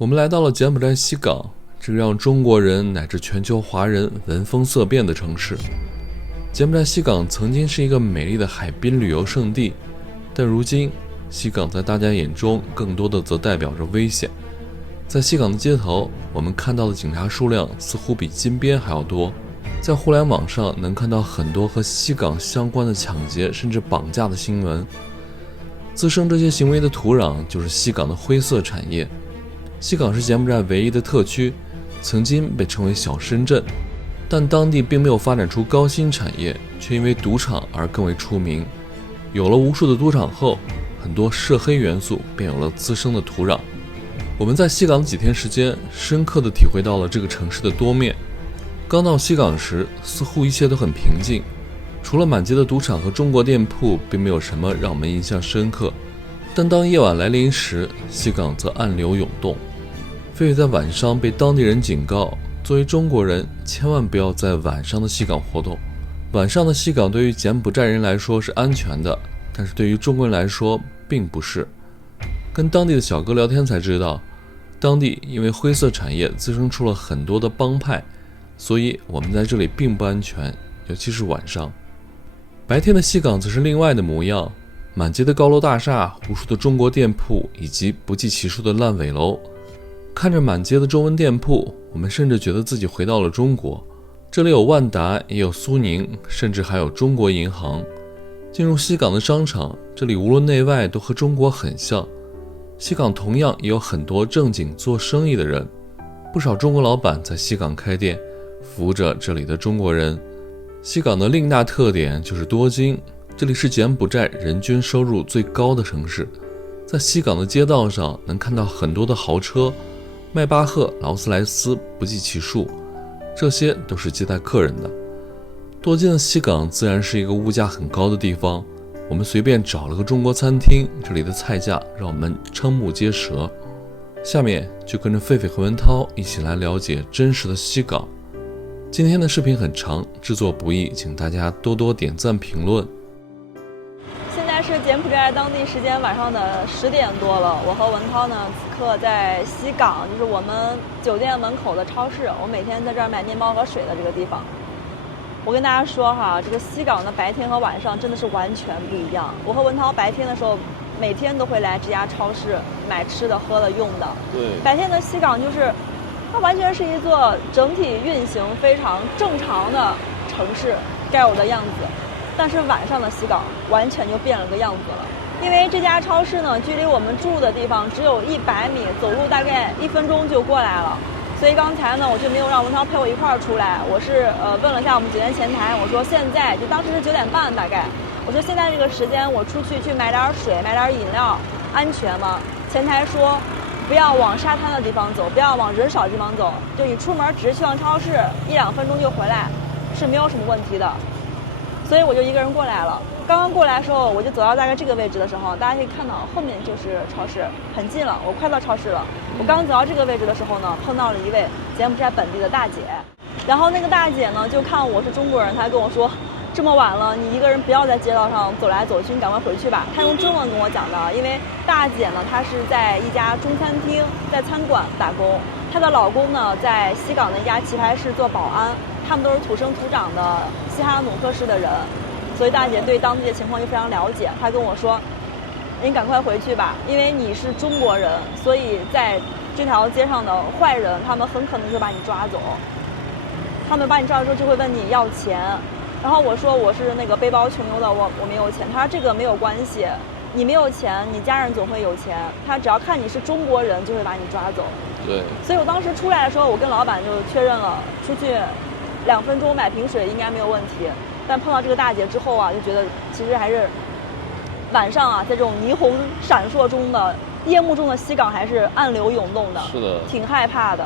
我们来到了柬埔寨西港，这个让中国人乃至全球华人闻风色变的城市。柬埔寨西港曾经是一个美丽的海滨旅游胜地，但如今西港在大家眼中更多的则代表着危险。在西港的街头，我们看到的警察数量似乎比金边还要多。在互联网上能看到很多和西港相关的抢劫甚至绑架的新闻。滋生这些行为的土壤就是西港的灰色产业。西港是柬埔寨唯一的特区，曾经被称为小深圳，但当地并没有发展出高新产业，却因为赌场而更为出名。有了无数的赌场后，很多涉黑元素便有了滋生的土壤。我们在西港的几天时间，深刻地体会到了这个城市的多面。刚到西港时，似乎一切都很平静，除了满街的赌场和中国店铺，并没有什么让我们印象深刻。但当夜晚来临时，西港则暗流涌动。菲菲在晚上被当地人警告，作为中国人，千万不要在晚上的西港活动。晚上的西港对于柬埔寨人来说是安全的，但是对于中国人来说并不是。跟当地的小哥聊天才知道，当地因为灰色产业滋生出了很多的帮派，所以我们在这里并不安全，尤其是晚上。白天的西港则是另外的模样，满街的高楼大厦，无数的中国店铺以及不计其数的烂尾楼。看着满街的中文店铺，我们甚至觉得自己回到了中国。这里有万达，也有苏宁，甚至还有中国银行。进入西港的商场，这里无论内外都和中国很像。西港同样也有很多正经做生意的人，不少中国老板在西港开店，服务着这里的中国人。西港的另一大特点就是多金，这里是柬埔寨人均收入最高的城市。在西港的街道上能看到很多的豪车，迈巴赫、劳斯莱斯不计其数，这些都是接待客人的。多金的西港自然是一个物价很高的地方，我们随便找了个中国餐厅，这里的菜价让我们瞠目结舌。下面就跟着狒狒和文涛一起来了解真实的西港。今天的视频很长，制作不易，请大家多多点赞评论。现在是柬埔寨当地时间晚上的10点多了，我和文涛呢此刻在西港，就是我们酒店门口的超市，我每天在这儿买面包和水的这个地方。我跟大家说哈，这个西港的白天和晚上真的是完全不一样。我和文涛白天的时候，每天都会来这家超市买吃的、喝的、用的。对，白天的西港就是它完全是一座整体运行非常正常的城市该有的样子。但是晚上的西港完全就变了个样子了，因为这家超市呢，距离我们住的地方只有100米，走路大概1分钟就过来了。所以刚才呢，我就没有让文涛陪我一块儿出来。我是问了一下我们酒店前台，我说现在就当时是9点半大概，我说现在这个时间我出去买点水，买点饮料，安全吗？前台说不要往沙滩的地方走，不要往人少的地方走，就你出门只是去趟超市1-2分钟就回来，是没有什么问题的。所以我就一个人过来了。刚刚过来的时候，我就走到大概这个位置的时候，大家可以看到后面就是超市，很近了，我快到超市了。我刚走到这个位置的时候呢，碰到了一位柬埔寨本地的大姐，然后那个大姐呢就看我是中国人，她跟我说，这么晚了，你一个人不要在街道上走来走去，你赶快回去吧。她用中文跟我讲的，因为大姐呢她是在一家中餐厅在餐馆打工，她的老公呢在西港的一家棋牌室做保安，他们都是土生土长的西哈努克市的人，所以大姐对当地的情况就非常了解。她跟我说，你赶快回去吧，因为你是中国人，所以在这条街上的坏人他们很可能就把你抓走，他们把你抓走之后就会问你要钱。然后我说我是那个背包穷游的，我没有钱。他说这个没有关系，你没有钱，你家人总会有钱，他只要看你是中国人就会把你抓走。对，所以我当时出来的时候，我跟老板就确认了，出去2分钟买瓶水应该没有问题。但碰到这个大姐之后啊，就觉得其实还是晚上啊，在这种霓虹闪烁中的夜幕中的西港还是暗流涌动的，是的，挺害怕的。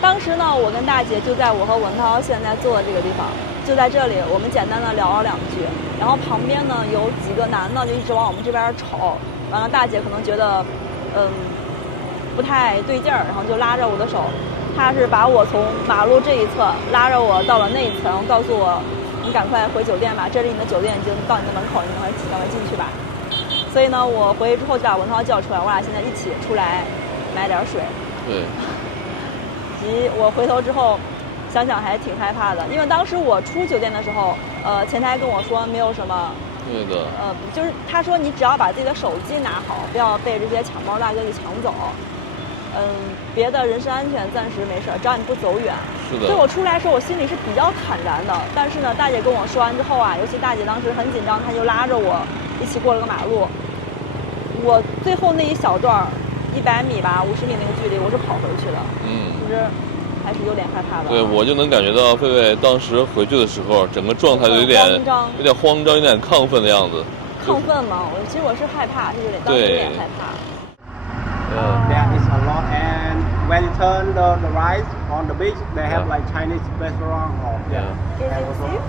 当时呢，我跟大姐就在我和文涛现在坐的这个地方，就在这里，我们简单的聊了2句，然后旁边呢有几个男的就一直往我们这边瞅，完了大姐可能觉得不太对劲儿，然后就拉着我的手，她是把我从马路这一侧拉着我到了那一层，告诉我你赶快回酒店吧，这里你的酒店已经到你的门口，你赶快进去吧。所以呢，我回去之后就把文涛叫出来，我俩现在一起出来买点水。对。及我回头之后，想想还挺害怕的，因为当时我出酒店的时候，前台跟我说没有什么。对的。就是他说你只要把自己的手机拿好，不要被这些抢包大哥给抢走。别的人身安全暂时没事，只要你不走远。是的。所以我出来的时候，我心里是比较坦然的。但是呢，大姐跟我说完之后啊，尤其大姐当时很紧张，她就拉着我一起过了个马路。我最后那一小段100米吧，50米那个距离，我是跑回去的。其实还是有点害怕的。对，我就能感觉到狒狒当时回去的时候，整个状态有点慌张，有点亢奋的样子。亢奋吗？其实我是害怕，是有点当时有点害怕。There is a lot, and when you turn the right on the beach, they have like Chinese restaurant or Is it safe?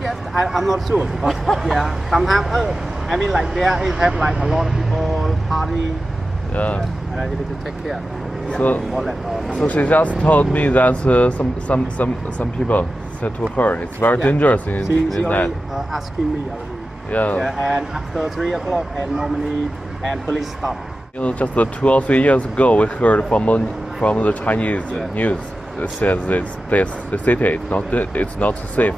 Yes, I'm not sure because sometimes I mean like there is have like a lot of people party. And I need to take care. So she just told me that some people said to her it's very dangerous in she night. Asking me already. And after 3 o'clock and normally and police stop. You know, just 2 or 3 years ago, we heard from the Chinese news. It says the city it's not safe.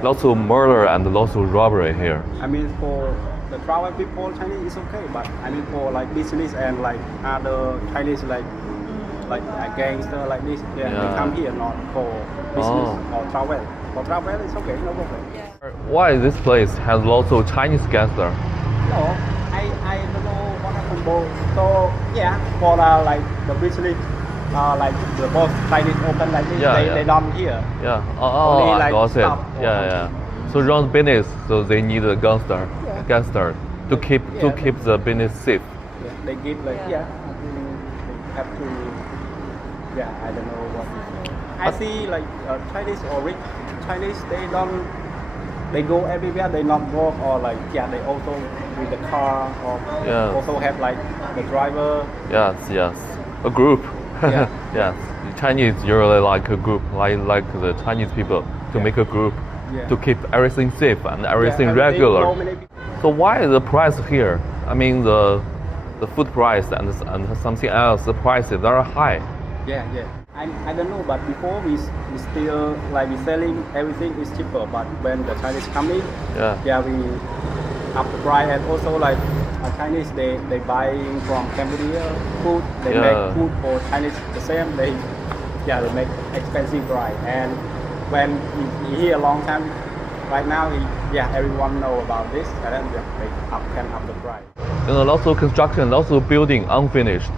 Lots of murder and lots of robbery here. I mean, for the travel people, Chinese is okay, but I mean for like business and like other Chinese like gangster like this, they come here not for business or travel. For travel, it's okay, no problem. Why this place has lots of Chinese gangster? No, I don't know what happened. So for like the business, like the both Chinese open like this, they don't here. Only, like, got it. So run business, so they need a gangster to keep the business safe. They give like they have to. I don't know what. I see like Chinese or rich Chinese, they go everywhere. They not walk or like they also with the car or also have like the driver. Yes, a group. Yes, Chinese usually like a group, like the Chinese people to make a group to keep everything safe and everything regular. So why the price here? I mean the food price and something else, the prices are high. I don't know, but before we still like we selling everything is cheaper, but when the Chinese come in, we up the price, and also like Chinese they buying from Cambodia food, they make food for Chinese the same, they make expensive price, and when you hear a long time, right now everyone know about this, and then they can up the price. You know, lots of construction, lots of building unfinished.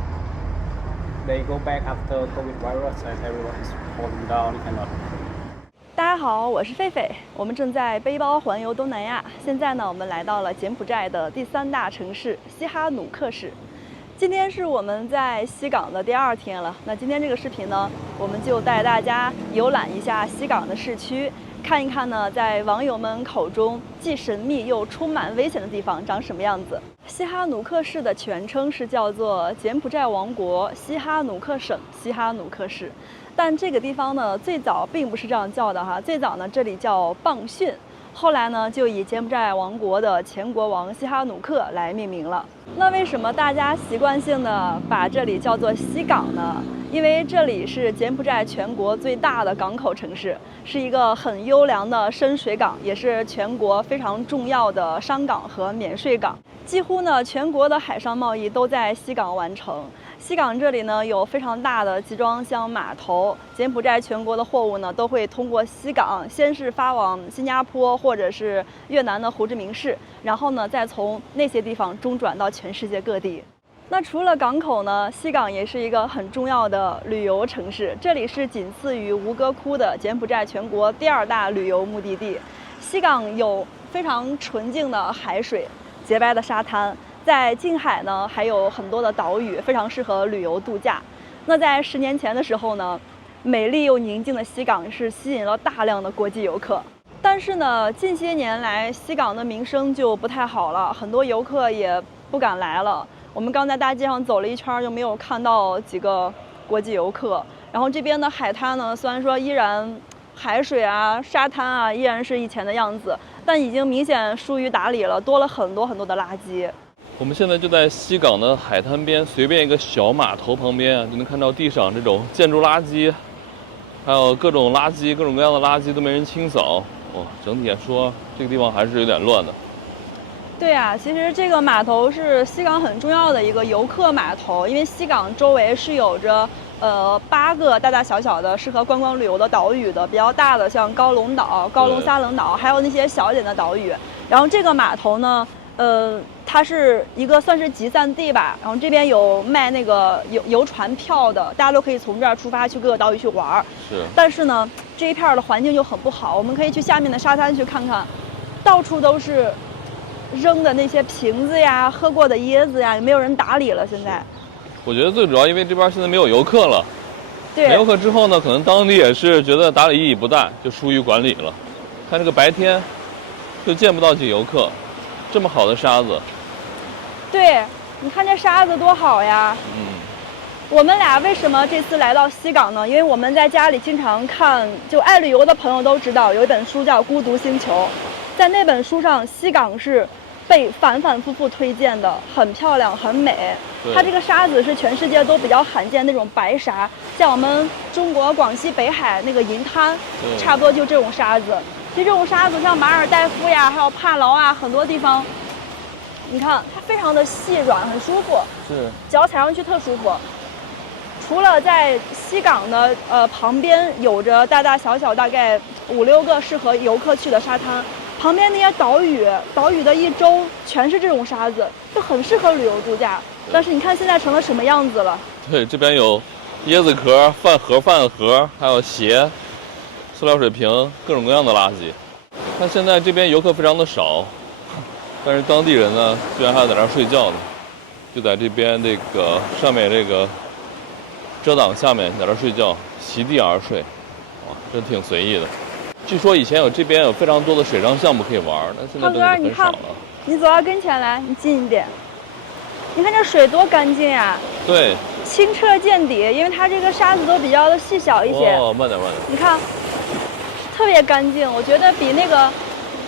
They go back after COVID virus and everyone is falling down cannot. 大家好，我是狒狒，我们正在背包环游东南亚。现在呢，我们来到了柬埔寨的第3大城市西哈努克市。今天是我们在西港的第2天了。那今天这个视频呢，我们就带大家游览一下西港的市区，看一看呢，在网友们口中既神秘又充满危险的地方长什么样子。西哈努克市的全称是叫做柬埔寨王国西哈努克省西哈努克市，但这个地方呢，最早并不是这样叫的哈，最早呢这里叫棒训，后来呢就以柬埔寨王国的前国王西哈努克来命名了。那为什么大家习惯性的把这里叫做西港呢？因为这里是柬埔寨全国最大的港口城市，是一个很优良的深水港，也是全国非常重要的商港和免税港。几乎呢，全国的海上贸易都在西港完成。西港这里呢有非常大的集装箱码头，柬埔寨全国的货物呢都会通过西港，先是发往新加坡或者是越南的胡志明市，然后呢再从那些地方中转到全世界各地。那除了港口呢，西港也是一个很重要的旅游城市，这里是仅次于吴哥窟的柬埔寨全国第2大旅游目的地。西港有非常纯净的海水，洁白的沙滩，在近海呢还有很多的岛屿，非常适合旅游度假。那在10年前的时候呢，美丽又宁静的西港是吸引了大量的国际游客。但是呢，近些年来西港的名声就不太好了，很多游客也不敢来了。我们刚在大街上走了一圈，就没有看到几个国际游客。然后这边的海滩呢，虽然说依然海水啊、沙滩啊依然是以前的样子，但已经明显疏于打理了，多了很多的垃圾。我们现在就在西港的海滩边，随便一个小码头旁边就能看到地上这种建筑垃圾，还有各种垃圾，各种各样的垃圾都没人清扫。整体来说，这个地方还是有点乱的。对啊，其实这个码头是西港很重要的一个游客码头，因为西港周围是有着8个大大小小的适合观光旅游的岛屿的，比较大的像高龙岛、高龙沙冷岛，还有那些小一点的岛屿。然后这个码头呢，它是一个算是集散地吧，然后这边有卖那个游船票的，大家都可以从这儿出发去各个岛屿去玩。是，但是呢，这一片的环境就很不好，我们可以去下面的沙滩去看看，到处都是扔的那些瓶子呀、喝过的椰子呀，也没有人打理了。现在，我觉得最主要，因为这边现在没有游客了。对，没游客之后呢，可能当地也是觉得打理意义不大，就疏于管理了。看这个白天，就见不到几个游客，这么好的沙子。对，你看这沙子多好呀。我们俩为什么这次来到西港呢？因为我们在家里经常看，就爱旅游的朋友都知道，有一本书叫《孤独星球》。在那本书上，西港是被反反复复推荐的，很漂亮，很美。它这个沙子是全世界都比较罕见那种白沙，像我们中国广西北海那个银滩，差不多就这种沙子。其实这种沙子像马尔代夫呀，还有帕劳啊，很多地方，你看它非常的细软，很舒服，是脚踩上去特舒服。除了在西港的旁边有着大大小小大概5、6个适合游客去的沙滩，旁边那些岛屿的一周全是这种沙子，就很适合旅游度假。但是你看现在成了什么样子了？对，这边有椰子壳、饭盒，还有鞋、塑料水瓶，各种各样的垃圾。看现在这边游客非常的少，但是当地人呢，居然还在那儿睡觉呢，就在这边这个上面这个遮挡下面在那儿睡觉，席地而睡，哇，真挺随意的。据说以前这边有非常多的水上项目可以玩，但现在真的很少了。你走到跟前来，你近一点，你看这水多干净呀！对，清澈见底，因为它这个沙子都比较的细小一些。慢点。你看，特别干净，我觉得比那个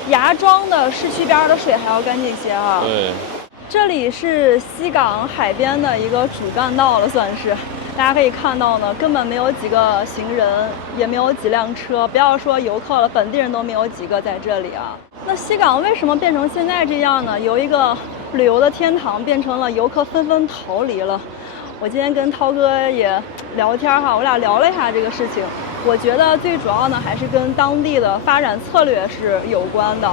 芽庄的市区边的水还要干净些哈。对，这里是西港海边的一个主干道了，算是。大家可以看到呢，根本没有几个行人，也没有几辆车，不要说游客了，本地人都没有几个在这里啊。那西港为什么变成现在这样呢？由一个旅游的天堂变成了游客纷纷逃离了。我今天跟涛哥也聊天哈，我俩聊了一下这个事情。我觉得最主要呢，还是跟当地的发展策略是有关的。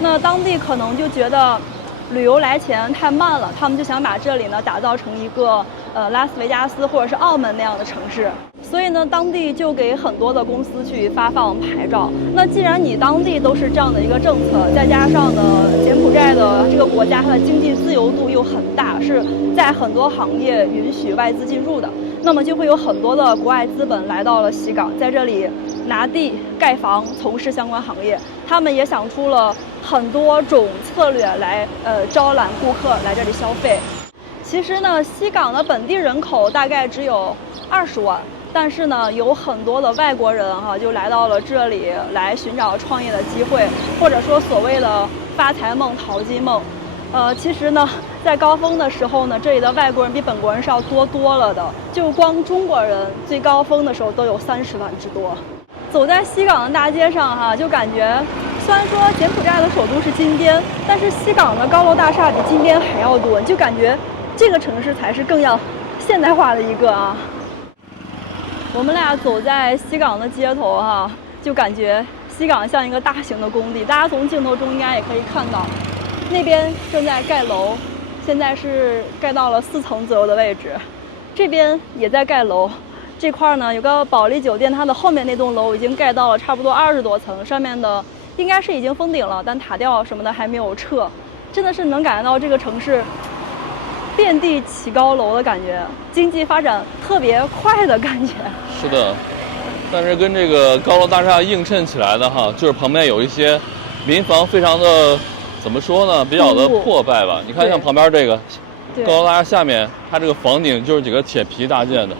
那当地可能就觉得旅游来钱太慢了，他们就想把这里呢打造成一个拉斯维加斯或者是澳门那样的城市，所以呢当地就给很多的公司去发放牌照。那既然你当地都是这样的一个政策，再加上呢柬埔寨的这个国家它的经济自由度又很大，是在很多行业允许外资进入的，那么就会有很多的国外资本来到了西港，在这里拿地盖房，从事相关行业。他们也想出了很多种策略来招揽顾客来这里消费。其实呢，西港的本地人口大概只有20万，但是呢，有很多的外国人就来到了这里来寻找创业的机会，或者说所谓的发财梦、淘金梦。其实呢，在高峰的时候呢，这里的外国人比本国人是要多了的，就光中国人最高峰的时候都有30万之多。走在西港的大街上就感觉虽然说柬埔寨的首都是金边，但是西港的高楼大厦比金边还要多，就感觉这个城市才是更要现代化的一个啊。我们俩走在西港的街头就感觉西港像一个大型的工地，大家从镜头中应该也可以看到，那边正在盖楼，现在是盖到了4层左右的位置，这边也在盖楼。这块呢有个保利酒店，它的后面那栋楼已经盖到了差不多20多层，上面的应该是已经封顶了，但塔吊什么的还没有撤。真的是能感觉到这个城市遍地起高楼的感觉，经济发展特别快的感觉。是的，但是跟这个高楼大厦映衬起来的就是旁边有一些民房非常的怎么说呢，比较的破败吧。你看像旁边这个高楼大厦下面，它这个房顶就是几个铁皮搭建的。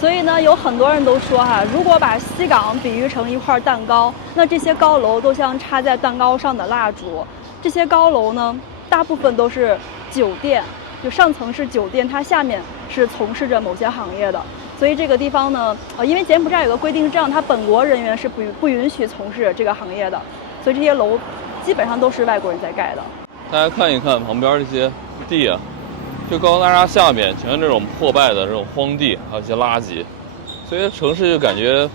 所以呢，有很多人都说如果把西港比喻成一块蛋糕，那这些高楼都像插在蛋糕上的蜡烛。这些高楼呢，大部分都是酒店，就上层是酒店，它下面是从事着某些行业的。所以这个地方呢，因为柬埔寨有个规定是这样，它本国人员是不允许从事这个行业的，所以这些楼基本上都是外国人在盖的。大家看一看旁边这些地啊，这高楼大厦下面全是这种破败的这种荒地，还有一些垃圾，所以城市就感觉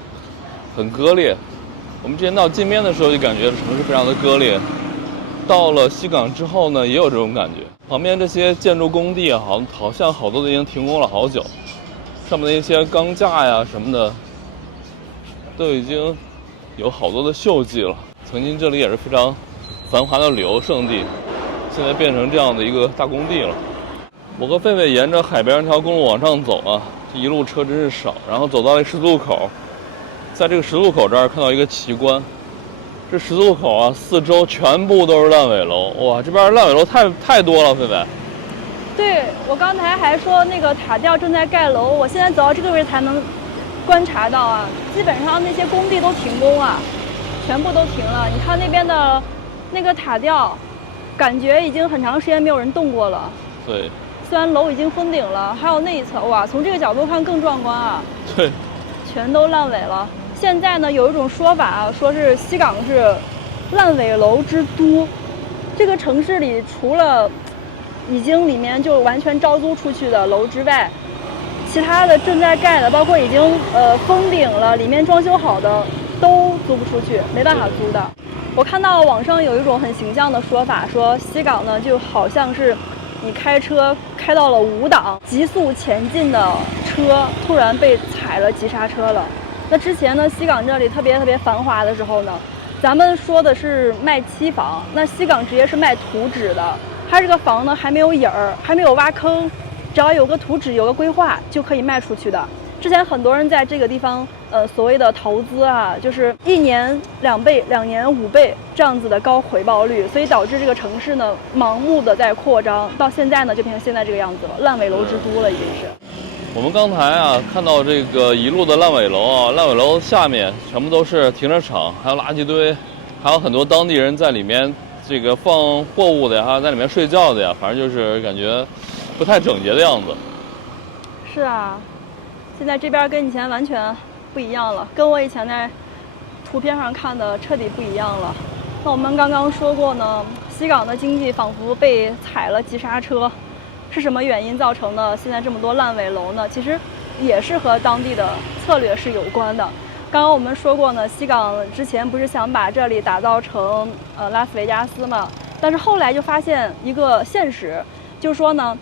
很割裂。我们之前到金边的时候就感觉城市非常的割裂，到了西港之后呢，也有这种感觉。旁边这些建筑工地好像好多都已经停工了好久，上面的一些钢架呀什么的，都已经有好多的锈迹了。曾经这里也是非常繁华的旅游胜地，现在变成这样的一个大工地了。我和狒狒沿着海边这条公路往上走啊，这一路车真是少，然后走到了十字路口，在这个十字路口这儿看到一个奇观。这十字路口啊，四周全部都是烂尾楼，哇，这边烂尾楼太多了，狒狒。对，我刚才还说那个塔吊正在盖楼，我现在走到这个位置才能观察到啊，基本上那些工地都停工啊，全部都停了。你看那边的那个塔吊，感觉已经很长时间没有人动过了。对，虽然楼已经封顶了，还有那一层，哇，从这个角度看更壮观啊。对，全都烂尾了。现在呢，有一种说法啊，说是西港是烂尾楼之都。这个城市里除了已经里面就完全招租出去的楼之外，其他的正在盖的，包括已经封顶了、里面装修好的，都租不出去，没办法租的。我看到网上有一种很形象的说法，说西港呢就好像是你开车开到了5档，急速前进的车突然被踩了急刹车了。那之前呢，西港这里特别繁华的时候呢，咱们说的是卖期房，那西港直接是卖图纸的。它这个房呢还没有影儿，还没有挖坑，只要有个图纸、有个规划就可以卖出去的。之前很多人在这个地方，所谓的投资啊，就是1年2倍、2年5倍这样子的高回报率，所以导致这个城市呢盲目的在扩张，到现在呢就变成现在这个样子了，烂尾楼之都了已经是。我们刚才啊看到这个一路的烂尾楼啊，烂尾楼下面全部都是停车场，还有垃圾堆，还有很多当地人在里面这个放货物的呀，还有在里面睡觉的呀，反正就是感觉不太整洁的样子。是啊，现在这边跟以前完全不一样了，跟我以前在图片上看的彻底不一样了。那我们刚刚说过呢，西港的经济仿佛被踩了急刹车。是什么原因造成的现在这么多烂尾楼呢？其实也是和当地的策略是有关的。刚刚我们说过呢，西港之前不是想把这里打造成拉斯维加斯嘛？但是后来就发现一个现实，就是说呢，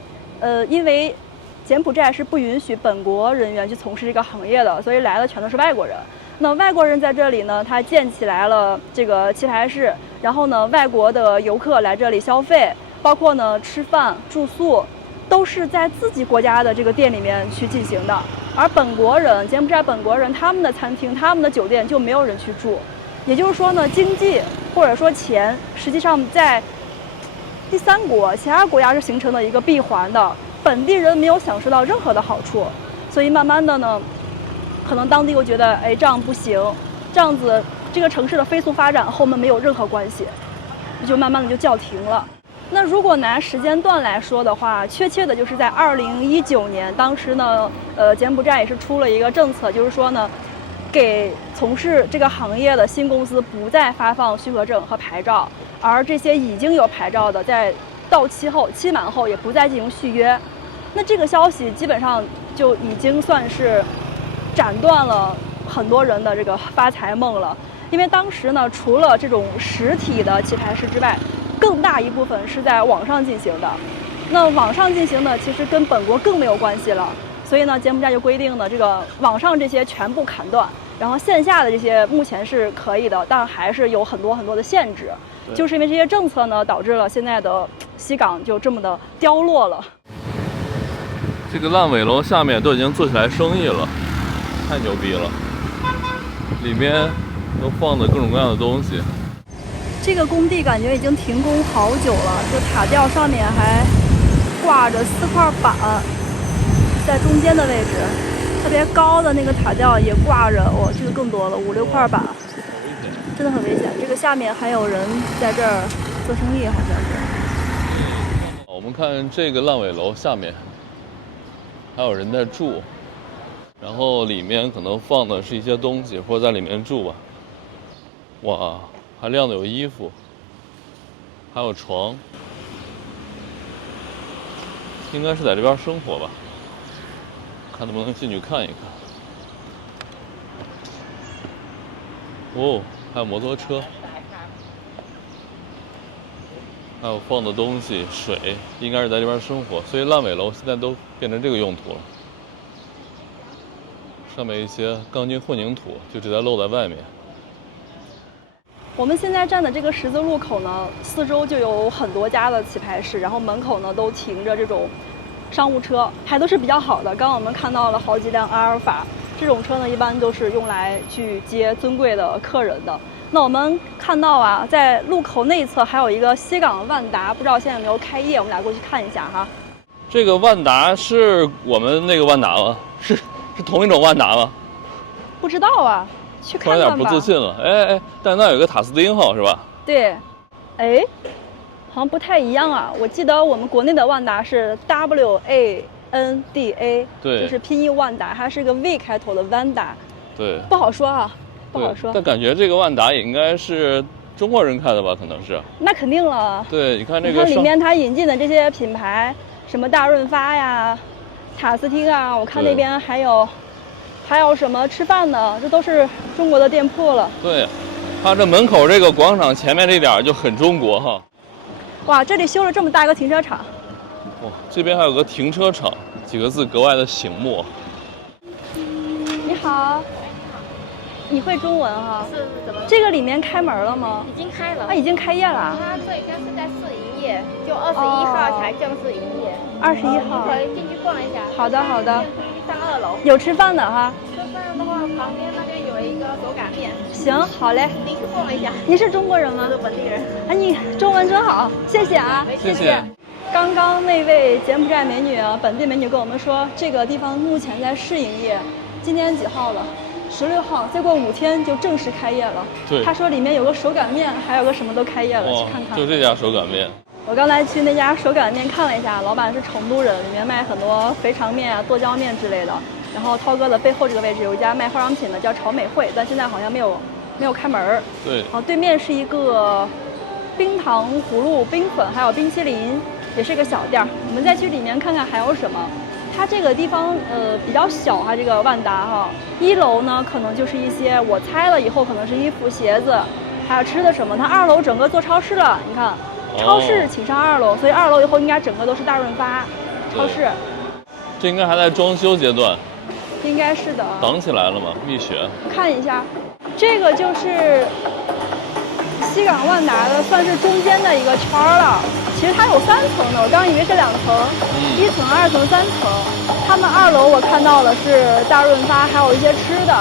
因为柬埔寨是不允许本国人员去从事这个行业的，所以来的全都是外国人。那外国人在这里呢，他建起来了这个棋牌室，然后呢，外国的游客来这里消费，包括呢吃饭住宿。都是在自己国家的这个店里面去进行的，而本国人，柬埔寨本国人，他们的餐厅、他们的酒店就没有人去住。也就是说呢，经济或者说钱，实际上在第三国、其他国家是形成了一个闭环的，本地人没有享受到任何的好处，所以慢慢的呢，可能当地又觉得，哎，这样不行，这样子这个城市的飞速发展和我们没有任何关系，就慢慢的就叫停了。那如果拿时间段来说的话，确切的就是在2019年，当时呢，柬埔寨也是出了一个政策，就是说呢，给从事这个行业的新公司不再发放许可证和牌照，而这些已经有牌照的，在到期后、期满后也不再进行续约。那这个消息基本上就已经算是斩断了很多人的这个发财梦了，因为当时呢，除了这种实体的棋牌室之外，更大一部分是在网上进行的，那网上进行的其实跟本国更没有关系了，所以呢，柬埔寨就规定呢，这个网上这些全部砍断，然后线下的这些目前是可以的，但还是有很多的限制，就是因为这些政策呢，导致了现在的西港就这么的凋落了。这个烂尾楼下面都已经做起来生意了，太牛逼了，里面都放的各种各样的东西。这个工地感觉已经停工好久了，就塔吊上面还挂着4块板，在中间的位置，特别高的那个塔吊也挂着，这个更多了，5、6块板，真的很危险。这个下面还有人在这儿做生意，好像是。我们看这个烂尾楼下面还有人在住，然后里面可能放的是一些东西，或者在里面住吧。哇，还晾的有衣服，还有床，应该是在这边生活吧。看能不能进去看一看。哦，还有摩托车，还有放的东西，水，应该是在这边生活，所以烂尾楼现在都变成这个用途了。上面一些钢筋混凝土就直接露在外面。我们现在站的这个十字路口呢，四周就有很多家的棋牌室，然后门口呢都停着这种商务车，还都是比较好的。刚刚我们看到了好几辆阿尔法，这种车呢一般都是用来去接尊贵的客人的。那我们看到啊，在路口内侧还有一个西港万达，不知道现在有没有开业，我们俩过去看一下哈。这个万达是我们那个万达吗？是同一种万达吗？不知道啊，去看看吧。有点不自信了，哎，但那有个塔斯汀号是吧？对，哎，好像不太一样啊。我记得我们国内的万达是 WANDA， 对，就是拼音万达，它是个 V 开头的 Wanda。对，不好说啊，不好说。但感觉这个万达也应该是中国人开的吧？可能是。那肯定了。对，你看这个。它里面它引进的这些品牌，什么大润发呀、塔斯汀啊，我看那边还有什么吃饭的，这都是中国的店铺了。对，它这门口这个广场前面这点就很中国哈。哇，这里修了这么大个停车场。哇，这边还有个停车场，几个字格外的醒目。你好，你会中文哈？是怎么？这个里面开门了吗？已经开了。已经开业了。它这家是在试营业，就21号才正式营业。21号。可以进去逛一下。好的好的。上2楼。有吃饭的哈。吃饭的话，旁边那边有一个手擀面。行，好嘞。你去逛一下。你是中国人吗？我是本地人。你中文真好，谢谢啊。谢谢。刚刚那位柬埔寨美女啊，本地美女跟我们说，这个地方目前在试营业，今天几号了？16号，再过5天就正式开业了。对。她说里面有个手擀面，还有个什么都开业了，去看看。就这家手擀面。我刚才去那家手擀面看了一下，老板是成都人，里面卖很多肥肠面啊、剁椒面之类的。然后涛哥的背后这个位置有一家卖化妆品的，叫潮美汇，但现在好像没有开门。对。对面是一个冰糖葫芦冰粉，还有冰淇淋，也是个小店。我们再去里面看看还有什么。它这个地方比较小哈，这个万达哈。1楼呢可能就是一些我猜了以后可能是衣服、鞋子，还有吃的什么。它2楼整个做超市了，你看。超市请上2楼，所以2楼以后应该整个都是大润发超市。这应该还在装修阶段。应该是的。挡起来了吗？蜜雪。看一下，这个就是西港万达的，算是中间的一个圈了。其实它有3层的，我刚以为是2层，1层、2层、3层。他们2楼我看到了是大润发，还有一些吃的。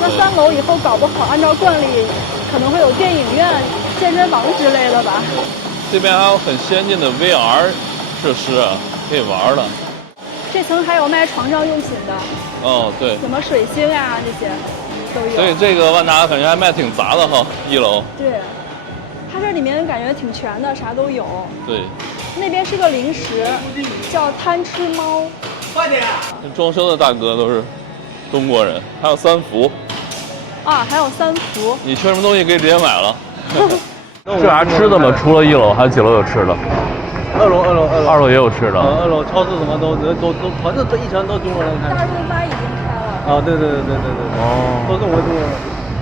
那3楼以后搞不好，按照惯例可能会有电影院、健身房之类的吧。这边还有很先进的 VR 设施，可以玩的。这层还有卖床上用品的。哦，对。什么水星啊，这些都有。所以这个万达感觉还卖挺杂的哈，1楼。对，它这里面感觉挺全的，啥都有。对。那边是个零食，叫贪吃猫。快点！装修的大哥都是中国人，还有3福。啊，还有3福。你缺什么东西可以直接买了。这还吃的吗？除了1楼，还有几楼有吃的？2楼也有吃的。2楼超市什么都，反正这一层都中国人开。大润发已经开了。对。哦。都是中国人。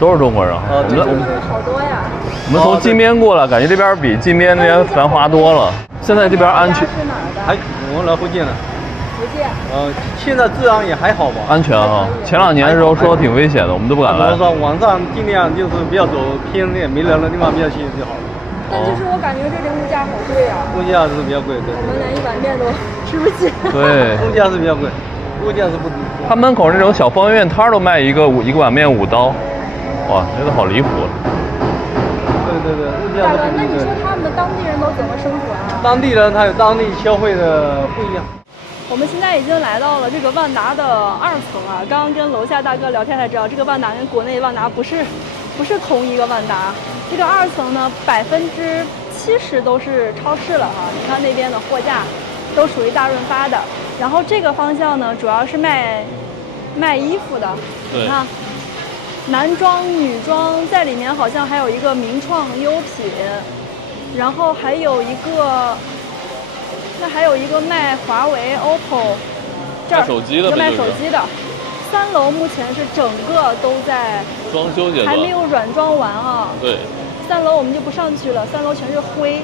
都是中国人。中国人好多呀。我们从金边过来，感觉这边比金边那边繁华多了。现在这边安全。是哪儿的？我们来福建的。福建。现在治安也还好吧？安全啊！前2年的时候说挺危险的，我们都不敢来。我说晚上尽量就是不要走偏点没人的地方，不要去就好了。但就是我感觉这里物价好贵啊。物价是比较贵，对。我们连1碗面都吃不起。对，物价是比较贵，物价是不低。他门口那种小方便面摊都卖一个碗面5刀，哇，这个好离谱。对，物价是不低。那你说他们的当地人都怎么生活啊？当地人他有当地消费的不一样。我们现在已经来到了这个万达的2层啊。刚刚跟楼下大哥聊天才知道，这个万达跟国内万达不是同一个万达。这个2层呢，70%都是超市了哈。你看那边的货架都属于大润发的。然后这个方向呢，主要是卖衣服的，你看，男装、女装，在里面好像还有一个名创优品，然后还有一个，那还有一个卖华为、OPPO， 这儿卖手机的，卖手机的。3楼目前是整个都在装修阶段，还没有软装完啊。对，3楼我们就不上去了，3楼全是灰。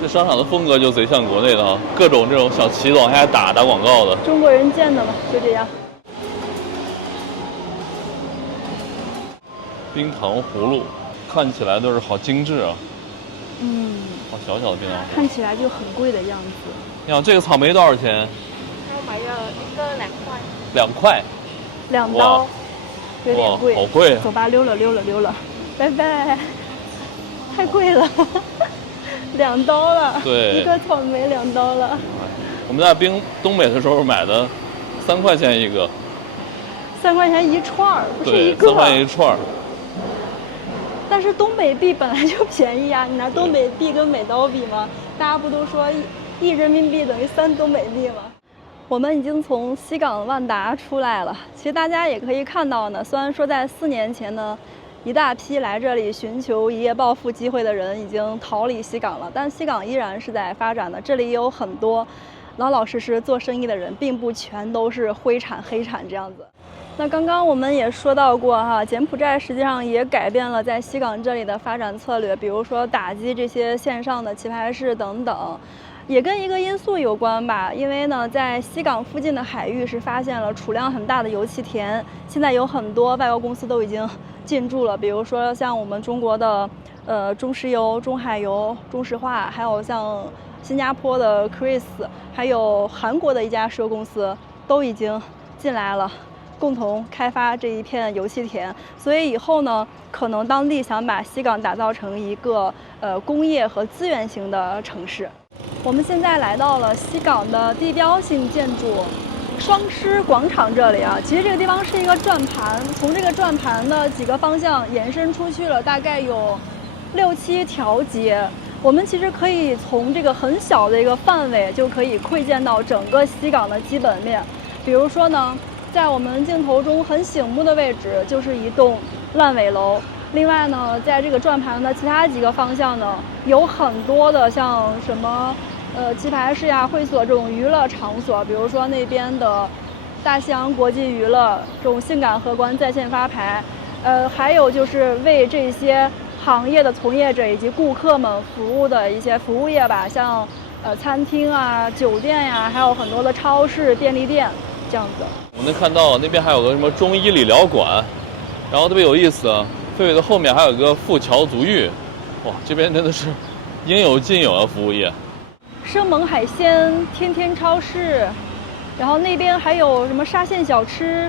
这商场的风格就贼像国内的啊，各种这种小旗子往下打广告的。中国人建的嘛，就这样。冰糖葫芦看起来都是好精致啊，好小小的冰糖葫芦，看起来就很贵的样子。你看这个草莓多少钱？我买了一个2块。2块。 2刀，有点贵。好贵啊！走吧，溜了，拜拜。太贵了，2刀了。对，一个草莓2刀了。我们在东北的时候买的，3块钱一个。3块钱一串儿，不是一个。对，3块钱一串儿。但是东北币本来就便宜啊，你拿东北币跟美刀比吗？大家不都说1人民币等于3东北币吗？我们已经从西港万达出来了。其实大家也可以看到呢，虽然说在4年前呢，一大批来这里寻求一夜暴富机会的人已经逃离西港了，但西港依然是在发展的。这里也有很多老老实实做生意的人，并不全都是灰产黑产这样子。那刚刚我们也说到过哈，柬埔寨实际上也改变了在西港这里的发展策略，比如说打击这些线上的棋牌室等等。也跟一个因素有关吧，因为呢，在西港附近的海域是发现了储量很大的油气田，现在有很多外国公司都已经进驻了，比如说像我们中国的中石油、中海油、中石化，还有像新加坡的 Chris， 还有韩国的一家石油公司都已经进来了，共同开发这一片油气田。所以以后呢，可能当地想把西港打造成一个工业和资源型的城市。我们现在来到了西港的地标性建筑双狮广场这里啊，其实这个地方是一个转盘，从这个转盘的几个方向延伸出去了，大概有6、7条街。我们其实可以从这个很小的一个范围就可以窥见到整个西港的基本面。比如说呢，在我们镜头中很醒目的位置就是一栋烂尾楼。另外呢，在这个转盘的其他几个方向呢，有很多的像什么棋牌室呀、会所这种娱乐场所，比如说那边的大西洋国际娱乐这种性感荷官在线发牌，还有就是为这些行业的从业者以及顾客们服务的一些服务业吧，像餐厅啊、酒店呀，还有很多的超市、便利店这样子。我能看到那边还有个什么中医理疗馆，然后特别有意思啊。狒狒的后面还有个富桥足浴，哇，这边真的是应有尽有啊，服务业。生猛海鲜、天天超市，然后那边还有什么沙县小吃、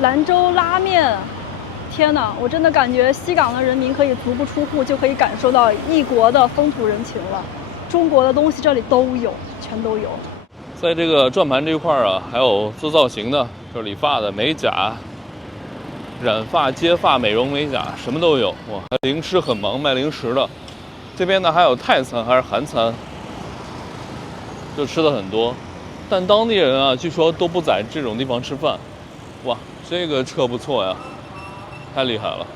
兰州拉面。天哪，我真的感觉西港的人民可以足不出户就可以感受到异国的风土人情了。中国的东西这里都有，全都有。在这个转盘这块啊，还有做造型的，就是理发的、美甲、染发、接发、美容美甲，什么都有。哇，还零食很忙，卖零食的。这边呢还有泰餐还是韩餐，就吃的很多。但当地人啊，据说都不在这种地方吃饭。哇，这个车不错呀，太厉害了。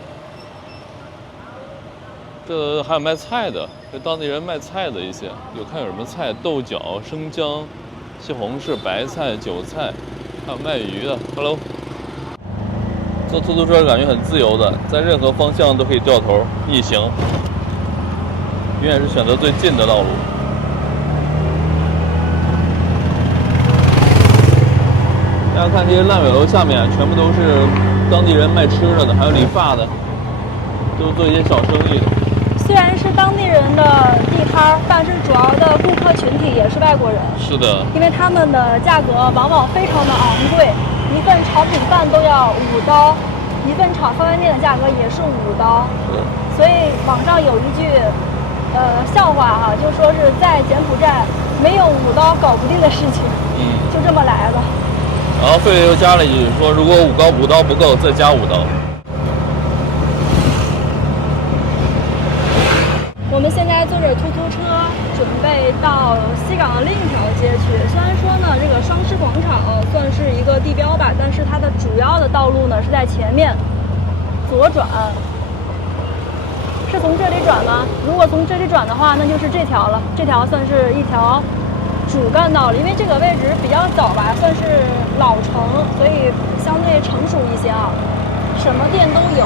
这还有卖菜的，这当地人卖菜的一些，看有什么菜，豆角、生姜、西红柿、白菜、韭菜，还有卖鱼的。Hello。坐出租车感觉很自由的，在任何方向都可以掉头逆行，永远是选择最近的道路。大家看这些烂尾楼下面，全部都是当地人卖吃的，还有理发的，都做一些小生意的。虽然是当地人的地摊，但是主要的顾客群体也是外国人。是的，因为他们的价格往往非常的昂贵。一份炒米饭都要5刀，一份炒方便面的价格也是5刀。所以网上有一句笑话哈，就说是在柬埔寨没有5刀搞不定的事情，就这么来的。然后狒狒又加了一句说，如果5刀不够，再加5刀。我们现在坐着出租车准备到西港的另一条街去。虽然说呢，这个双狮广场算是一个地标吧，但是它的主要的道路呢是在前面左转。是从这里转吗？如果从这里转的话，那就是这条了。这条算是一条主干道了，因为这个位置比较早吧，算是老城，所以相对成熟一些啊，什么店都有。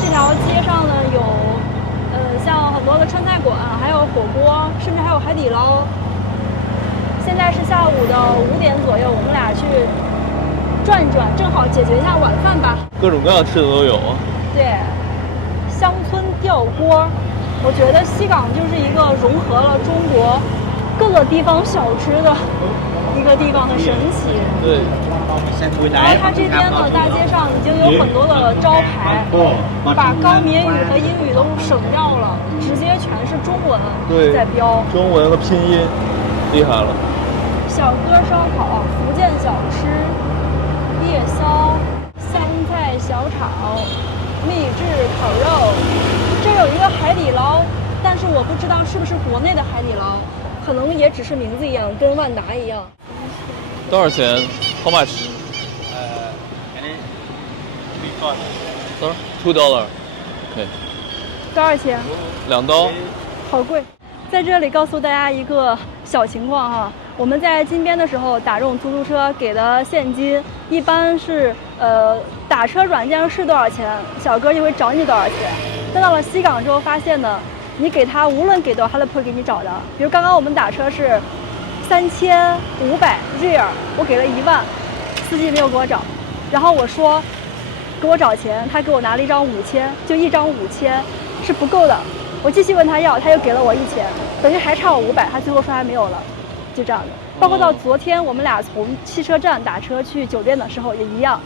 这条街上呢有，像很多的川菜馆，还有火锅，甚至还有海底捞。现在是下午的5点左右，我们俩去转一转，正好解决一下晚饭吧。各种各样吃的都有啊。对，乡村吊锅，我觉得西港就是一个融合了中国各个地方小吃的一个地方的神奇。对。然后它这边呢，大街上已经有很多的招牌，把高棉语和英语都省掉了，直接全是中文在标。中文和拼音，厉害了。小哥烧烤、福建小吃、夜宵、湘菜小炒、秘制烤肉。这有一个海底捞，但是我不知道是不是国内的海底捞，可能也只是名字一样，跟万达一样。多少钱 ？How much？ $2. 对。多少钱？2刀。好贵。在这里告诉大家一个小情况哈，我们在金边的时候打这种出租车给的现金，一般是打车软件是多少钱，小哥就会找你多少钱。但到了西港之后发现呢，你给他无论给多少，他都不会给你找的。比如刚刚我们打车是3500 RIR， 我给了1万，司机没有给我找，然后我说给我找钱，他给我拿了一张5000，就一张5000是不够的。我继续问他要，他又给了我1000，等于还差我500，他最后说还没有了，就这样的。包括到昨天我们俩从汽车站打车去酒店的时候也一样，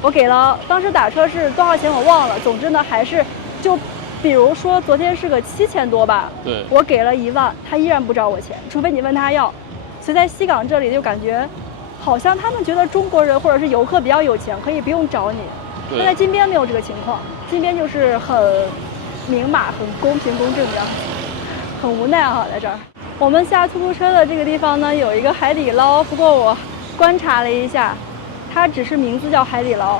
我给了，当时打车是多少钱我忘了，总之呢还是就比如说昨天是个7000多吧，对，我给了1万，他依然不找我钱，除非你问他要。所以在西港这里就感觉好像他们觉得中国人或者是游客比较有钱，可以不用找你。但在金边没有这个情况，金边就是很明码、很公平公正的样子，很无奈哈。在这儿，我们下出租车的这个地方呢，有一个海底捞，不过我观察了一下，它只是名字叫海底捞，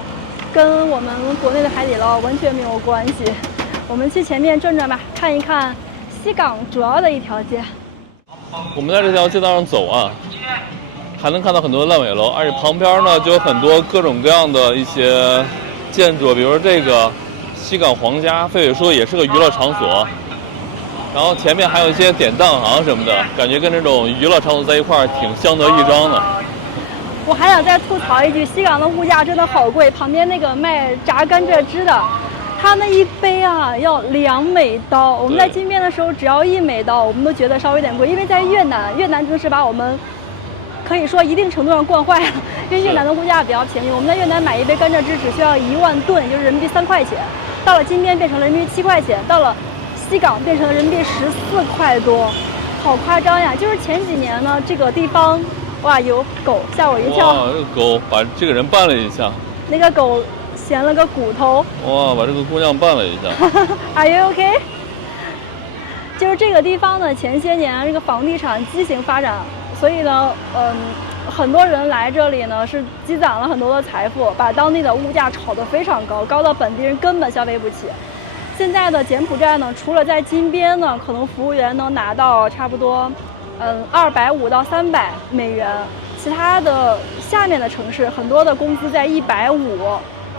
跟我们国内的海底捞完全没有关系。我们去前面转转吧，看一看西港主要的一条街。我们在这条街道上走啊，还能看到很多烂尾楼，而且旁边呢就有很多各种各样的一些建筑，比如说这个西港皇家，费伟说也是个娱乐场所，然后前面还有一些典当行什么的，感觉跟这种娱乐场所在一块儿挺相得益彰的。我还想再吐槽一句，西港的物价真的好贵，旁边那个卖炸甘蔗汁的，他那一杯啊要$2，我们在金边的时候只要$1，我们都觉得稍微有点贵，因为在越南真的是把我们可以说一定程度上惯坏了，因为越南的物价比较便宜，我们在越南买一杯甘蔗汁只需要1万吨，也就是人民币3块钱，到了金边变成了人民币7块钱，到了西港变成了人民币14块多，好夸张呀！就是前几年呢，这个地方哇有狗，吓我一跳。哇，这个狗把这个人绊了一下。那个狗衔了个骨头。哇，把这个姑娘绊了一下。Are you okay？ 就是这个地方呢，前些年这个房地产畸形发展，所以呢，很多人来这里呢是积攒了很多的财富，把当地的物价炒得非常高，高到本地人根本消费不起。现在的柬埔寨呢，除了在金边呢，可能服务员能拿到差不多，$250到$300，其他的下面的城市很多的工资在$150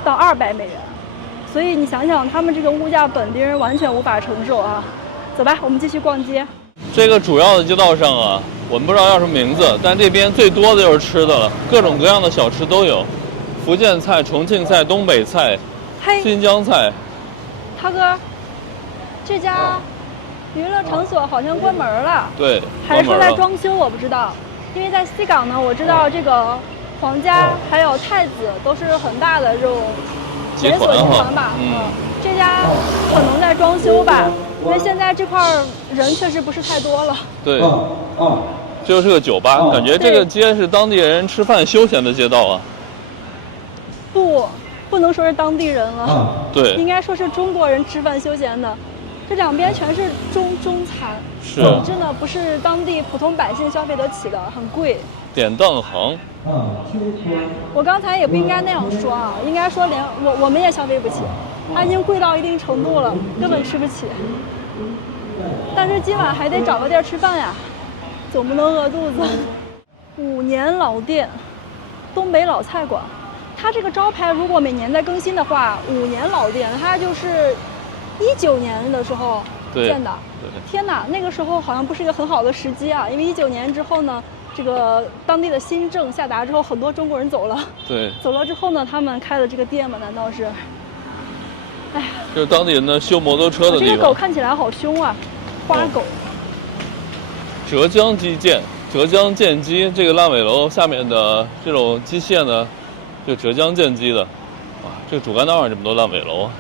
到$200，所以你想想，他们这个物价本地人完全无法承受啊！走吧，我们继续逛街。这个主要的街道上啊，我们不知道叫什么名字，但这边最多的就是吃的了，各种各样的小吃都有，福建菜、重庆菜、东北菜、新疆菜。涛哥，这家娱乐场所好像关门了。对，还是说在装修，我不知道。因为在西港呢，我知道这个皇家还有太子都是很大的这种连锁集团吧。这家可能在装修吧，因为现在这块人确实不是太多了。对，这就是个酒吧，感觉这个街是当地人吃饭休闲的街道啊。不能说是当地人了，对，应该说是中国人吃饭休闲的。这两边全是中餐，是真的不是当地普通百姓消费得起的，很贵。典当行，我刚才也不应该那样说啊，应该说连我们也消费不起，它已经贵到一定程度了，根本吃不起。但是今晚还得找个地儿吃饭呀，总不能饿肚子。5年老店，东北老菜馆，它这个招牌如果每年在更新的话，5年老店，它就是19年的时候建的。天哪，那个时候好像不是一个很好的时机啊，因为19年之后呢，这个当地的新政下达之后，很多中国人走了。对，走了之后呢，他们开的这个店嘛，难道是？哎呀，就是当地人呢修摩托车的地方。这个狗看起来好凶啊，花狗。浙江基建，浙江建机这个烂尾楼下面的这种机械呢，就浙江建机的。哇，这个主干道上这么多烂尾楼啊！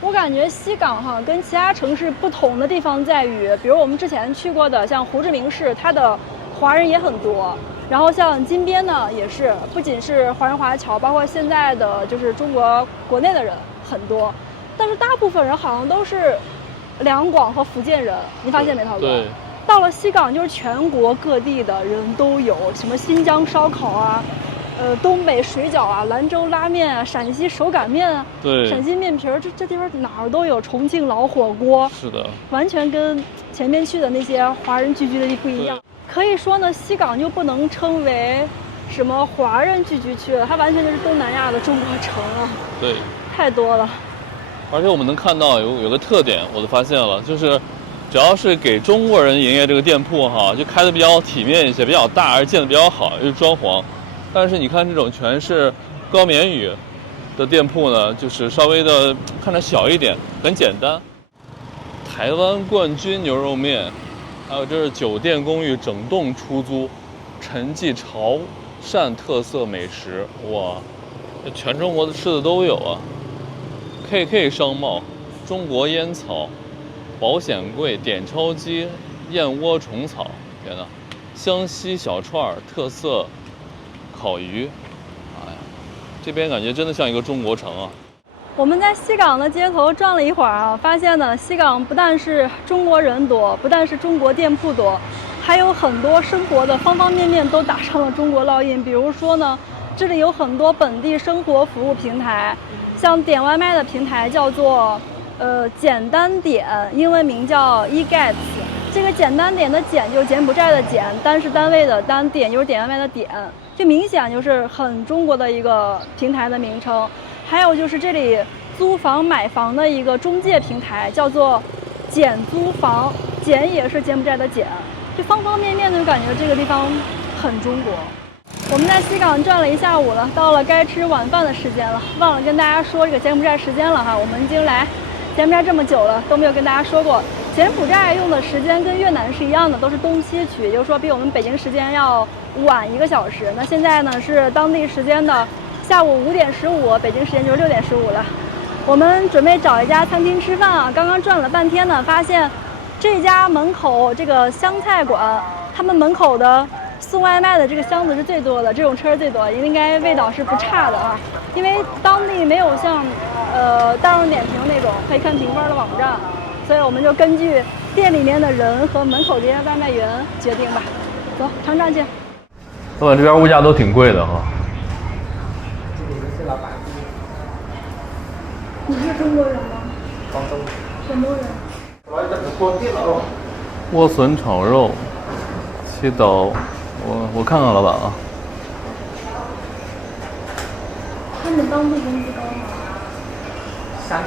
我感觉西港哈跟其他城市不同的地方在于，比如我们之前去过的像胡志明市，它的华人也很多。然后像金边呢，也是不仅是华人华侨，包括现在的就是中国国内的人很多，但是大部分人好像都是两广和福建人，你发现没，涛哥？对。到了西港，就是全国各地的人都有，什么新疆烧烤啊。东北水饺啊，兰州拉面啊，陕西手擀面啊，对，陕西面皮儿，这地方哪儿都有。重庆老火锅，是的，完全跟前面去的那些华人聚居的地不一样。可以说呢，西港就不能称为什么华人聚居区了，它完全就是东南亚的中国城啊。对，太多了。而且我们能看到有个特点，我都发现了，就是只要是给中国人营业这个店铺哈，就开的比较体面一些，比较大，而建的比较好，就是装潢。但是你看这种全是高棉语的店铺呢，就是稍微的看着小一点，很简单。台湾冠军牛肉面，还有这是酒店公寓整栋出租，陈记潮汕特色美食，哇，这全中国的吃的都有啊。KK 商贸、中国烟草、保险柜、点钞机、燕窝虫草，天哪！湘西小串特色。烤鱼，哎呀，这边感觉真的像一个中国城啊！我们在西港的街头转了一会儿啊，发现呢，西港不但是中国人多，不但是中国店铺多，还有很多生活的方方面面都打上了中国烙印。比如说呢，这里有很多本地生活服务平台，像点外卖的平台叫做简单点，英文名叫 eGets。这个简单点的简就是柬埔寨的简，单是单位的单，点就是点外卖的点。这明显就是很中国的一个平台的名称。还有就是这里租房买房的一个中介平台，叫做简租房，简也是柬埔寨的简，就方方面面的就感觉这个地方很中国。我们在西港转了一下午了，到了该吃晚饭的时间了，忘了跟大家说这个柬埔寨时间了哈。我们已经来柬埔寨这么久了，都没有跟大家说过，柬埔寨用的时间跟越南是一样的，都是东西区，也就是说比我们北京时间要晚1个小时。那现在呢是当地时间的下午5点15，北京时间就是6点15了。我们准备找一家餐厅吃饭啊，刚刚转了半天呢，发现这家门口这个湘菜馆，他们门口的送外卖的这个箱子是最多的，这种车是最多的，应该味道是不差的啊。因为当地没有像大众点评那种可以看评分的网站，所以我们就根据店里面的人和门口这些外卖员决定吧。走，尝尝去。老板，这边物价都挺贵的哈。你是中国人吗？广州。广东人。莴笋炒肉，7刀。我看看老板啊。他们当地工资高吗300。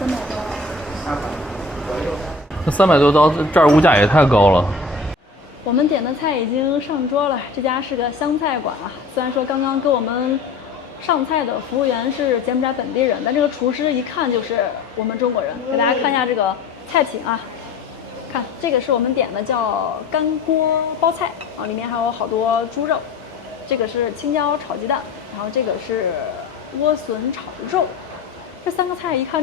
300刀。300左右。那300多刀，这儿物价也太高了。我们点的菜已经上桌了，这家是个湘菜馆啊。虽然说刚刚跟我们上菜的服务员是柬埔寨本地人，但这个厨师一看就是我们中国人。给大家看一下这个菜品啊，看这个是我们点的叫干锅包菜啊，里面还有好多猪肉。这个是青椒炒鸡蛋，然后这个是莴笋炒肉。这3个菜一看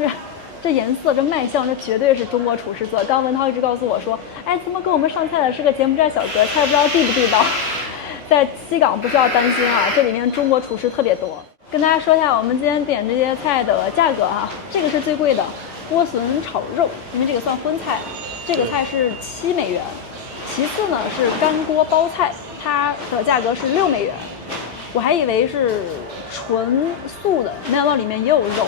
这颜色这卖相，这绝对是中国厨师做。刚文涛一直告诉我说，哎，怎么给我们上菜的是个柬埔寨小哥，菜不知道地不地道。在西港不需要担心啊，这里面中国厨师特别多。跟大家说一下，我们今天点这些菜的价格哈，这个是最贵的，莴笋炒肉，因为这个算荤菜，这个菜是7美元。其次呢是干锅包菜，它的价格是6美元。我还以为是纯素的，没想到里面也有肉。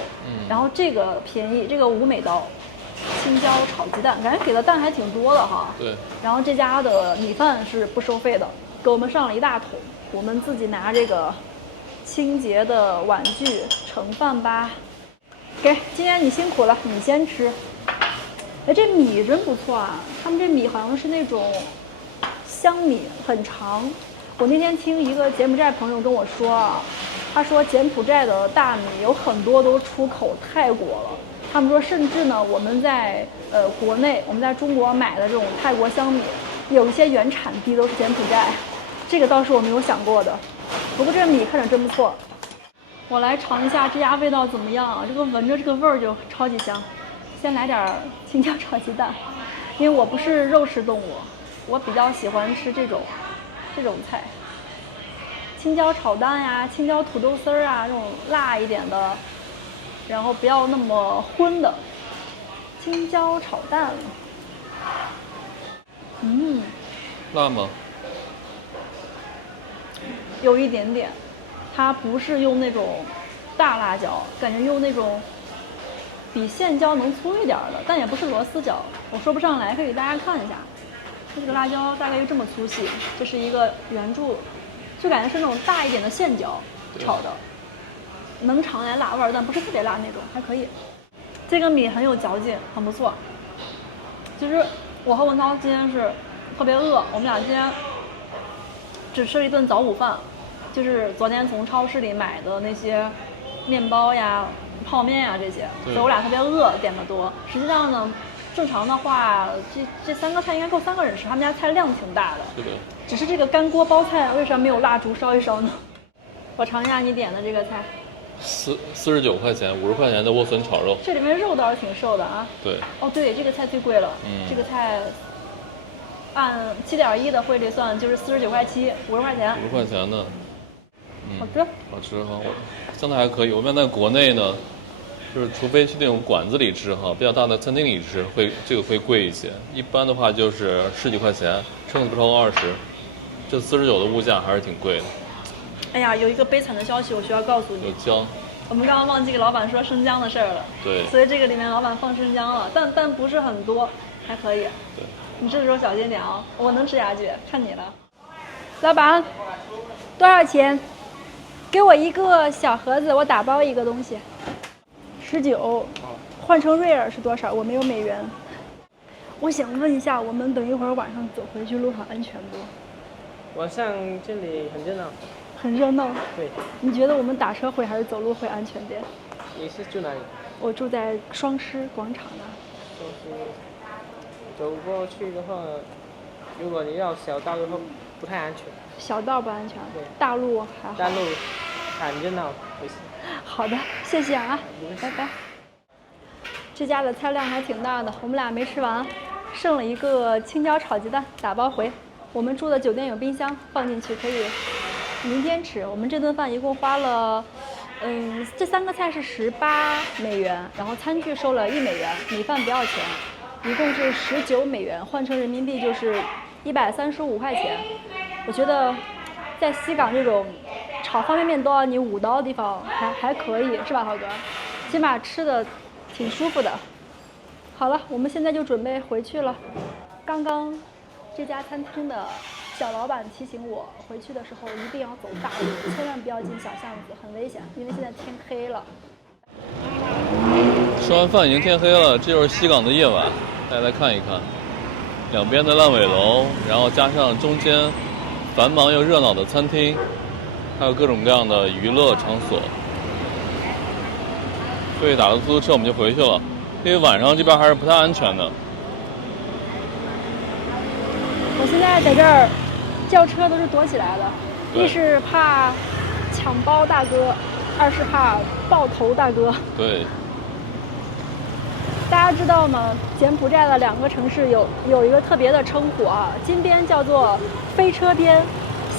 然后这个便宜，这个5美刀。青椒炒鸡蛋，感觉给的蛋还挺多的哈。对。然后这家的米饭是不收费的，给我们上了一大桶，我们自己拿这个清洁的碗具盛饭吧。给，今天你辛苦了，你先吃。哎，这米真不错啊，他们这米好像是那种香米，很长。我那天听一个柬埔寨朋友跟我说啊，他说柬埔寨的大米有很多都出口泰国了。他们说，甚至呢，我们在国内，我们在中国买的这种泰国香米，有一些原产地都是柬埔寨，这个倒是我没有想过的。不过这米看着真不错，我来尝一下这家味道怎么样啊？这个闻着这个味儿就超级香。先来点青椒炒鸡蛋，因为我不是肉食动物，我比较喜欢吃这种菜，青椒炒蛋呀，青椒土豆丝儿啊，这种辣一点的。然后不要那么荤的青椒炒蛋，辣吗？有一点点，它不是用那种大辣椒，感觉用那种比线椒能粗一点的，但也不是螺丝椒，我说不上来，可以给大家看一下。这个辣椒大概就这么粗细，这是一个圆柱，就感觉是那种大一点的线椒炒的。能尝来辣味儿，但不是特别辣那种，还可以。这个米很有嚼劲，很不错。其实我和文涛今天是特别饿，我们俩今天只吃了一顿早午饭，就是昨天从超市里买的那些面包呀、泡面呀这些，所以我俩特别饿，点的多。实际上呢，正常的话，这3个菜应该够3个人吃，他们家菜量挺大的。是的。只是这个干锅包菜为啥没有蜡烛烧一烧呢？我尝一下你点的这个菜。49块钱，50块钱的莴笋炒肉。这里面肉倒是挺瘦的啊。对。哦，对，这个菜最贵了。这个菜按7.1的汇率算就是49块7，50块钱。50块钱呢。好吃。好吃哈，相对还可以。我们在国内呢，就是除非去那种馆子里吃哈，比较大的餐厅里吃，这个会贵一些。一般的话就是10几块钱，撑死不超过20。这49的物价还是挺贵的。哎呀，有一个悲惨的消息，我需要告诉你。有姜。我们刚刚忘记给老板说生姜的事儿了。对。所以这个里面老板放生姜了，但不是很多，还可以。对。你这时候小心点啊，我能吃下去，看你了。老板，多少钱？给我一个小盒子，我打包一个东西。19，换成瑞尔是多少？我没有美元。我想问一下，我们等一会儿晚上走回去路上安全不？晚上这里很热闹。很热闹。对。你觉得我们打车回还是走路会安全点？你是住哪里？我住在双狮广场那。双狮。走过去的话，如果你要小道的话，不太安全。小道不安全。对。大路还好。大路很热闹，没事。好的，谢谢啊，拜拜。这家的菜量还挺大的，我们俩没吃完，剩了一个青椒炒鸡蛋，打包回。我们住的酒店有冰箱，放进去可以明天吃。我们这顿饭一共花了，这3个菜是18美元，然后餐具收了1美元，米饭不要钱，一共是19美元，换成人民币就是135块钱。我觉得在西港这种炒方便面都要你5刀的地方还可以，是吧，涛哥？起码吃的挺舒服的。好了，我们现在就准备回去了。刚刚这家餐厅的小老板提醒我，回去的时候一定要走大路，千万不要进小巷子，很危险，因为现在天黑了。吃完饭已经天黑了，这就是西港的夜晚，大家来看一看，两边的烂尾楼，然后加上中间繁忙又热闹的餐厅，还有各种各样的娱乐场所。所以打个出租车我们就回去了，因为晚上这边还是不太安全的。我现在在这儿叫车都是躲起来的，一是怕抢包大哥，二是怕爆头大哥。对。大家知道吗？柬埔寨的2个城市有一个特别的称呼啊，金边叫做飞车边，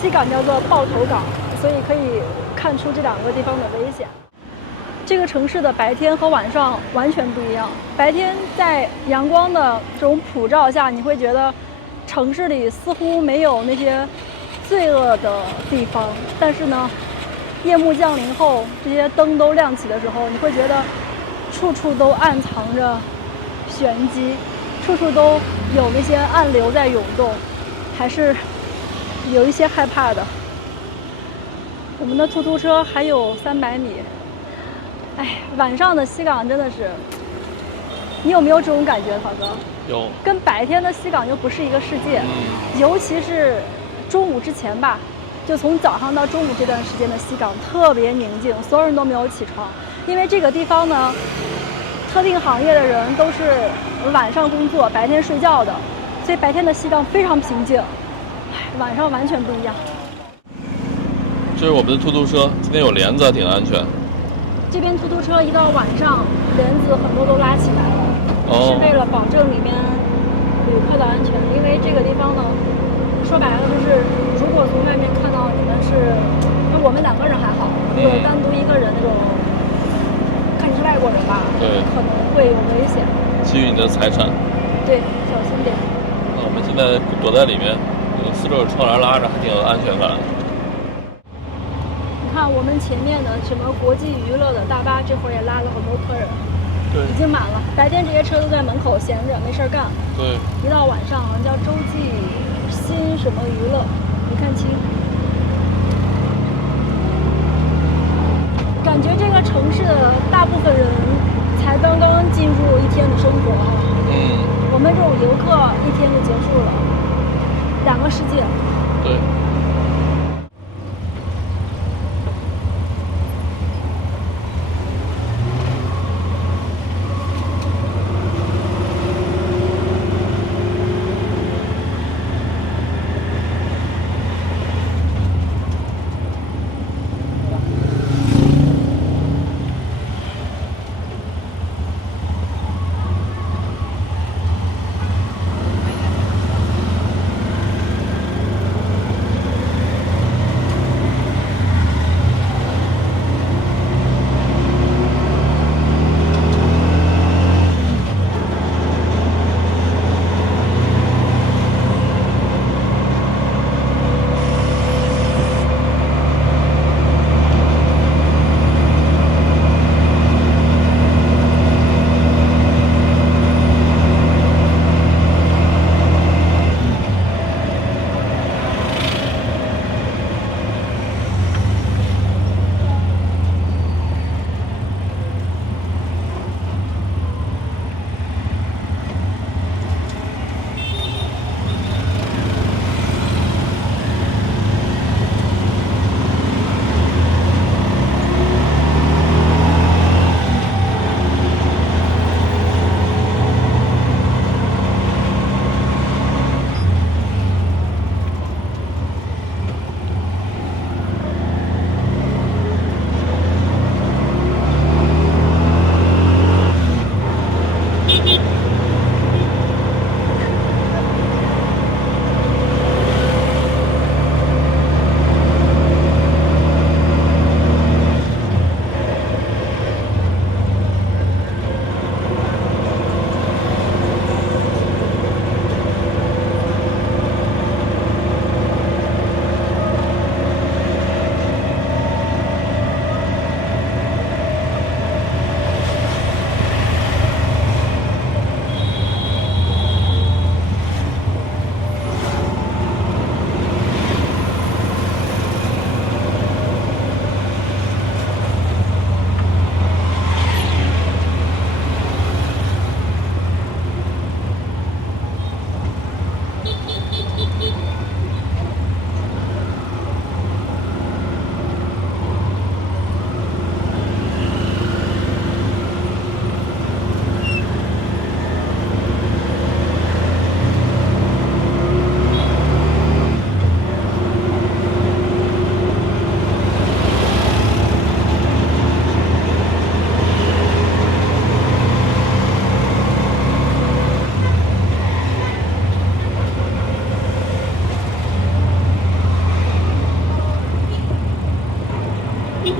西港叫做爆头港，所以可以看出这两个地方的危险。这个城市的白天和晚上完全不一样。白天在阳光的这种普照下，你会觉得城市里似乎没有那些罪恶的地方，但是呢，夜幕降临后，这些灯都亮起的时候，你会觉得处处都暗藏着玄机，处处都有那些暗流在涌动，还是有一些害怕的。我们的突突车还有300米。哎，晚上的西港真的是，你有没有这种感觉，涛哥？有。跟白天的西港又不是一个世界，尤其是中午之前吧，就从早上到中午这段时间的西港特别宁静，所有人都没有起床，因为这个地方呢，特定行业的人都是晚上工作，白天睡觉的，所以白天的西港非常平静，晚上完全不一样。这是我们的突突车，今天有帘子，挺安全。这边突突车一到晚上，帘子很多都拉起来了，是为了保证里面旅客的安全。因为这个地方呢，说白了就是，如果从外面看到你们是，我们2个人还好，如果单独一个人那种，看你是外国人吧，对，可能会有危险。基于你的财产。对，小心点。那我们现在躲在里面，四周有窗帘拉着，还挺有安全感。看我们前面的什么国际娱乐的大巴，这会儿也拉了很多客人，对，已经满了。白天这些车都在门口闲着，没事干。对，一到晚上叫洲际新什么娱乐，没看清。感觉这个城市的大部分人才刚刚进入一天的生活啊。我们这种游客一天就结束了，2个世界。对。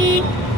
拜。